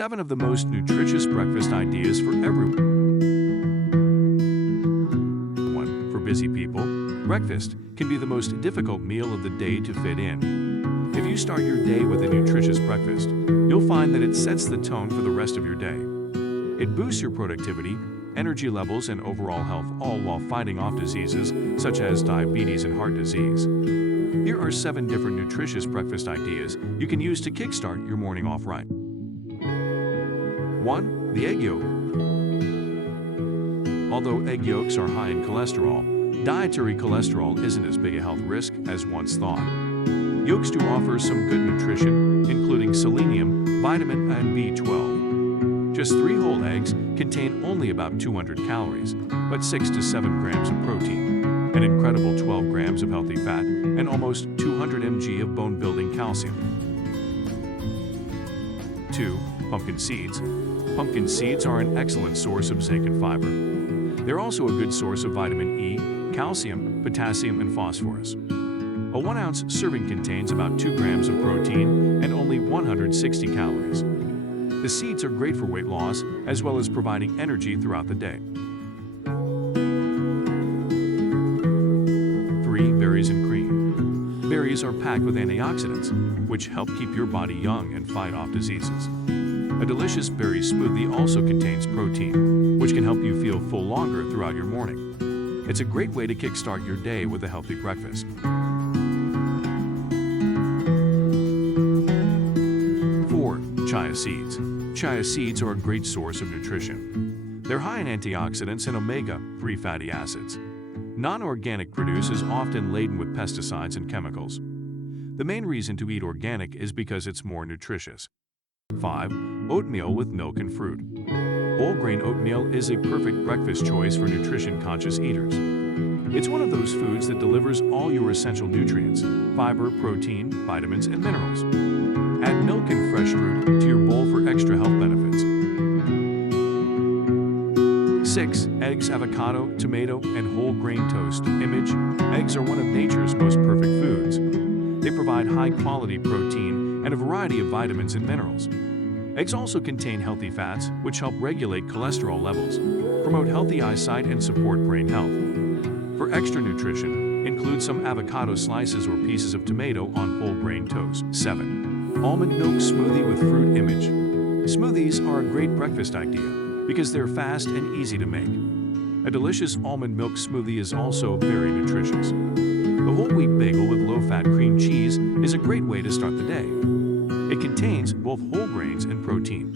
7 of the most nutritious breakfast ideas for everyone. For busy people, breakfast can be the most difficult meal of the day to fit in. If you start your day with a nutritious breakfast, you'll find that it sets the tone for the rest of your day. It boosts your productivity, energy levels, and overall health, all while fighting off diseases such as diabetes and heart disease. Here are 7 different nutritious breakfast ideas you can use to kickstart your morning off right. 1. The egg yolk. Although egg yolks are high in cholesterol, dietary cholesterol isn't as big a health risk as once thought. Yolks do offer some good nutrition, including selenium, vitamin, and B12. Just 3 whole eggs contain only about 200 calories, but 6 to 7 grams of protein, an incredible 12 grams of healthy fat, and almost 200 mg of bone-building calcium. 2. Pumpkin seeds. Pumpkin seeds are an excellent source of zinc and fiber. They're also a good source of vitamin E, calcium, potassium, and phosphorus. A 1-ounce serving contains about 2 grams of protein and only 160 calories. The seeds are great for weight loss, as well as providing energy throughout the day. 3. Berries and cream. Berries are packed with antioxidants, which help keep your body young and fight off diseases. A delicious berry smoothie also contains protein, which can help you feel full longer throughout your morning. It's a great way to kickstart your day with a healthy breakfast. 4. Chia seeds. Chia seeds are a great source of nutrition. They're high in antioxidants and omega-3 fatty acids. Non-organic produce is often laden with pesticides and chemicals. The main reason to eat organic is because it's more nutritious. 5. Oatmeal with milk and fruit. Whole grain oatmeal is a perfect breakfast choice for nutrition-conscious eaters. It's one of those foods that delivers all your essential nutrients, fiber, protein, vitamins, and minerals. Add milk and fresh fruit to your bowl for extra health benefits. 6. Eggs, avocado, tomato, and whole grain toast. Image: eggs are one of nature's most perfect foods. They provide high-quality protein and a variety of vitamins and minerals. Eggs also contain healthy fats, which help regulate cholesterol levels, promote healthy eyesight, and support brain health. For extra nutrition, include some avocado slices or pieces of tomato on whole grain toast. 7. Almond milk smoothie with fruit. Image: smoothies are a great breakfast idea because they're fast and easy to make. A delicious almond milk smoothie is also very nutritious. The whole wheat bagel with low-fat cream cheese is a great way to start the day. It contains both whole grains and protein.